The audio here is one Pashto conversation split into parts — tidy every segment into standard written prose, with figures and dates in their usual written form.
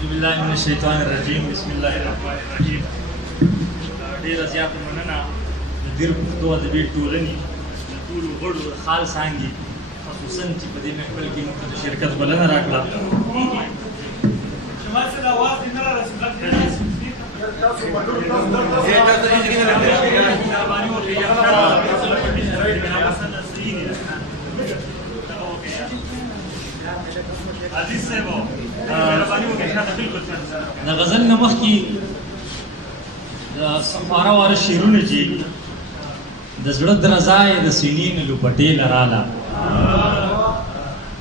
اعوذ بالله من الشیطان الرجیم بسم الله الرحمن الرحیم. ډېره زیاته مننه د دیر پښتو ادبي ټولنې د ټولو غړو د خال څانګې خصوصا چې په دې محفل کې موږ ته د شرکت بلنه راکړه. د غزل نه مخکې د صفاره واره شعرونه چې د زړه درزا یې د سینې نه لوپټې لراله،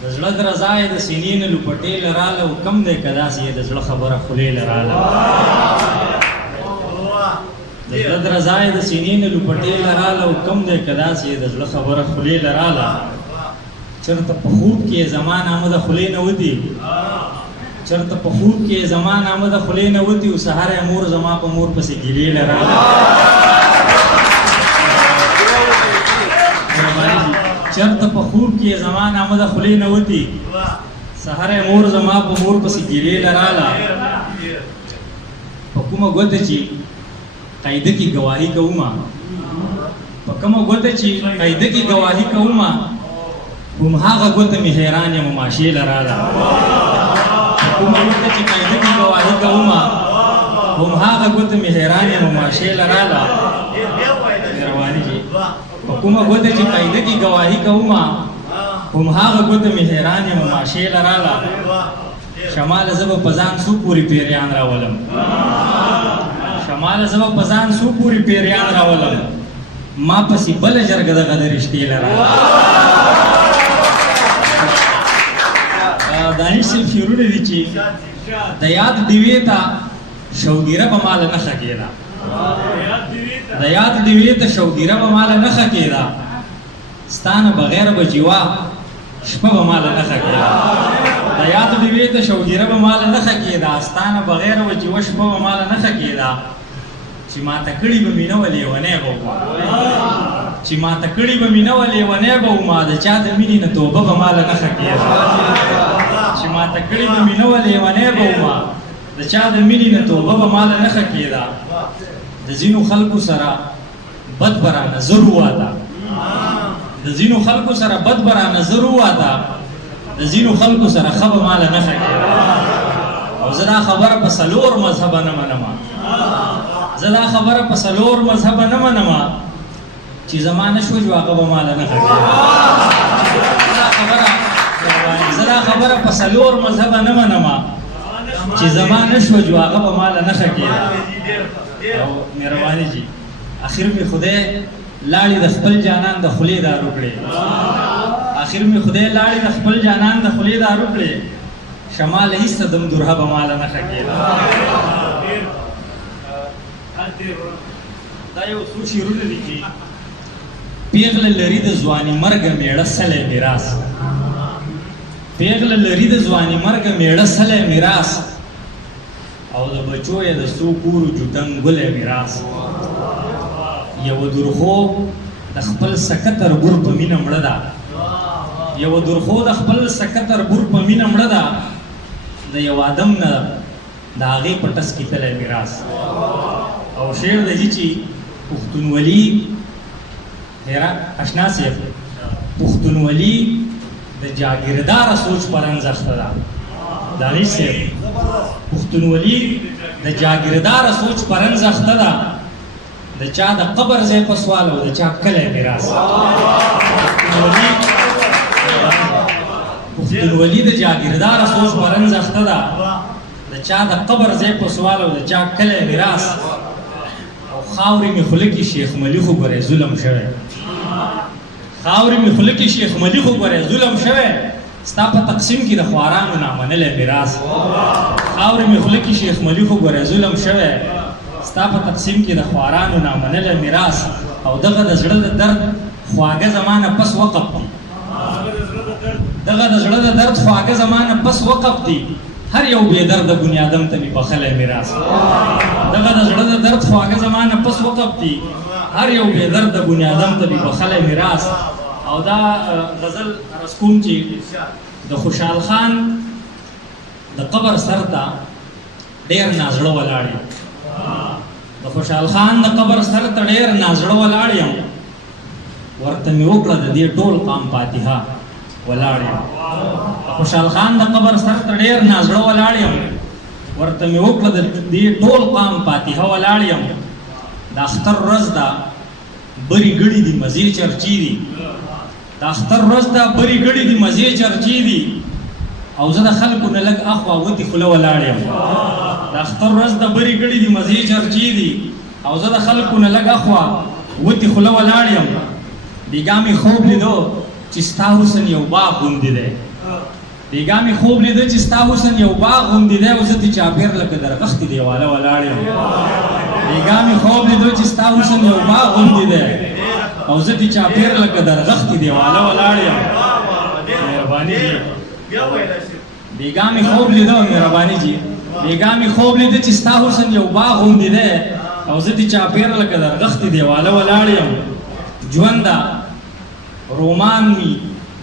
د زړه درزا یې د سینې نه لوپټې لراله، او کم دی که داسې یې د زړه خبره خولې لراله، د زړه درزا یې د سینې نه لوپټې لراله، او کم دی که داسې یې د زړه خبره خولې لراله. چرته په خوب کې زما نامه د خولې نه وتي، چرته په خوب کې زما نامه د خولې نه وتي، او سهار یې مور زما په مور پسې ګیلې لراله. چرته په خوب کې زما نامه د خولې نه وتي، سهار یې مور زما په مور پسې ګیلې لراله. په کومه ګوته چې قاعده کې ګواهي کومه، په کومه ګوته چې قاعده کې ګواهي کومه، هم هغه ګوته مې حیران یم ماشې لراله. کومه ګوته چې قاعده کې ګواهي کومه، هم هغه ګوته مې حیران یم ماشې لراله. مهرباني جي په کومه ګوته چې قاعده کې ګواهي کومه، هم هغه ګوته مې حیران یم ماشې لراله. شماله زه به په ځان څو پورې پیریان راولم، شماله زه به په ځان څو پورې پیریان راولم، ما پسې بله جرګه دغه د رشتې لراله. دانش صاحب شعرونه دي چې د یاد ډیوې ته شوګیره به ماله نښه کېده، د یاد ډیوې ته شوګیره به ماله نښه کېده، ستانه بغیر به جیوا شپه به ماله نښه کېده، د یاد ډیوې ته شوګیره به ماله نښه کېده، ستانه بغیر به جیوا شپه به ماله نښه کېده. چې ماته کړي به مې نه وه لیونی به وما، چې ماته کړي به مې نه وه لیونی به وما، د چا د مینې نه توبه به ماله نښه کېده، چې ماته کړي به مې نه وه لیونی به وما، د چا د مینې نه توبه به ماله نښه کېده. د ځینو خلکو سره بد به را نظر وواته، د ځینو خلکو سره بد به را نظر وواته، د ځینو خلکو سره ښه به ماله نښه کېده. او زه دا خبره په څلور مذهبه نه منمه، زه دا خبره په څلور مذهبه نه منمه، چې زما نه شوه جو هغه به ماله نښه کېده. زه دا خبره په څلور مذهبه نه منمه، چې زما نه شوه جو هغه به ماله نښه کېده. او مهرباني جي اخر مې خدای لاړې د خپل جانان د خولې دارو کړې، اخر مې خدای لاړې د خپل جانان د خولې دارو کړې، شمال هیڅ دم درها به ماله نښه کېده. دا یو څو شعرونه دي چې پیغله لري د ځواني مرګه میړه سلی میراث، پیغله لري د ځواني مرګه میړه سلی میراث، او د بچو یې د څو کورو جوتن ګلی میراث. یوه درخو د خپل سکه تربور په مینه مړه ده، یوه درخو د خپل سکه تربور په مینه مړه ده، د یو آدم نه د هغې په ټس کې تلی میراث. او شعر دی چې پښتونولي اشنا صاحب، پښتونولي د جاګیرداره سوچ پر انځخته ده. دانش صاحب پښتونولي د جاګیرداره سوچ پر انځخته ده، د چا د قبر ځای په سوال او د چا کلی میراث. پښتونولي د جاګیرداره سوچ پر انځخته ده، د چا د قبر ځای په سوال او د چا کلی میراث. خاورې مې خوله کې شیخ ملي خو ګورې ظلم شوی، خاورې مې خوله کې شیخ ملي خو ګورې ظلم شوی، ستا په تقسیم کې د خوارانو نامنلی میراث. خاورې مې خوله کې شیخ ملي خو ګورې ظلم شوی، ستا په تقسیم کې د خوارانو نامنلی میراث. او دغه د زړه د درد خواږه زمانه پس وقف دی، دغه د زړه د درد خواږه زمانه پس وقف دی، هر یو بې درده بنیادم ته مې بخلی میراث. دغه د زړه د درد خواږه زمانه پس وقف دی، هر یو بې درده بنیادم ته مې بخلی میراث. او دا غزل رسکوم چې د خوشحال خان د قبر سر ته ډېر نازړه ولاړ یم د خوشحال خان د قبر سر ته ډېر نازړه ولاړ یم ورته مې وکړه د دې ټول قام فاتحه ولاړ یم د خوشحال خان د قبر سر ته ډېر نازړه ولاړ یم ورته مې وکړه د دې ټول قام فاتحه ولاړ یم د اختر ورځ ده بری ګړي دي مزې چرچې دي د اختر ورځ ده بری ګړي دي مزې چرچې دي او زه د خلکو نه لږ اخوا وتې خوله ولاړ یم د اختر ورځ د بری ګړي دي مزې چرچې دي او زه د خلکو نه لږ اخوا وتې خوله ولاړ یم بیګا مې خوب لیدو چې ستا حسن یو باغ غوندې دی بیګا مې خوب لیده چې ستا حسن یو باغ غوندې دی او زه دې چاپېر لکه درغښتې دیواله ولاړ یم بیګا مې خوب لیدو چې ستا حسن یو باغ غوندې دی او زه دې چاپېر لکه درغښتې دیواله ولاړ یم مهرباني جي بیګا مې خوب لیده مهرباني جي بیګا مې خوب لیده چې ستا حسن یو باغ غوندې دی او زه دې چاپېر لکه درغښتې دیواله ولاړ یم ژونده رومان می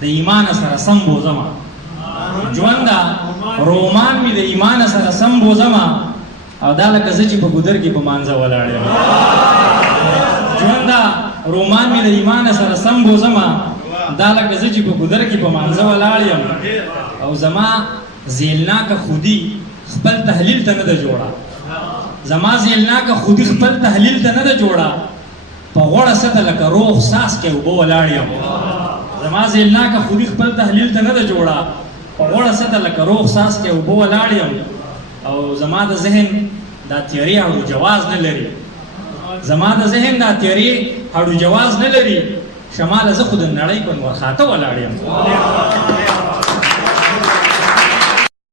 د ایمان سره سم بوزما ژونده رومان می د ایمان سره سم بوزما او دا لکه زه چې په ګودر کې په مانځه ولاړ یم ژونده رومان می د ایمان سره سم بوزما دا لکه زه چې په ګودر کې په مانځه ولاړ یم او زما زیلناکه خودي خپل تحلیل ته نه ده جوړه زما زیلناکه خودي خپل تحلیل ته نه ده جوړه په غوړه سطح لکه روغ ساس کې اوبه ولاړ یم زما زیلناکه خودي خپل تحلیل ته نه ده جوړه په غوړه سطح لکه روغ ساس کې اوبه ولاړ یم او زما د ذهن دا تیاري هړو جواز نه لري زما د ذهن دا تیاري هړو جواز نه لري شماله زه خو د نړۍ په ورخاته ولاړ یم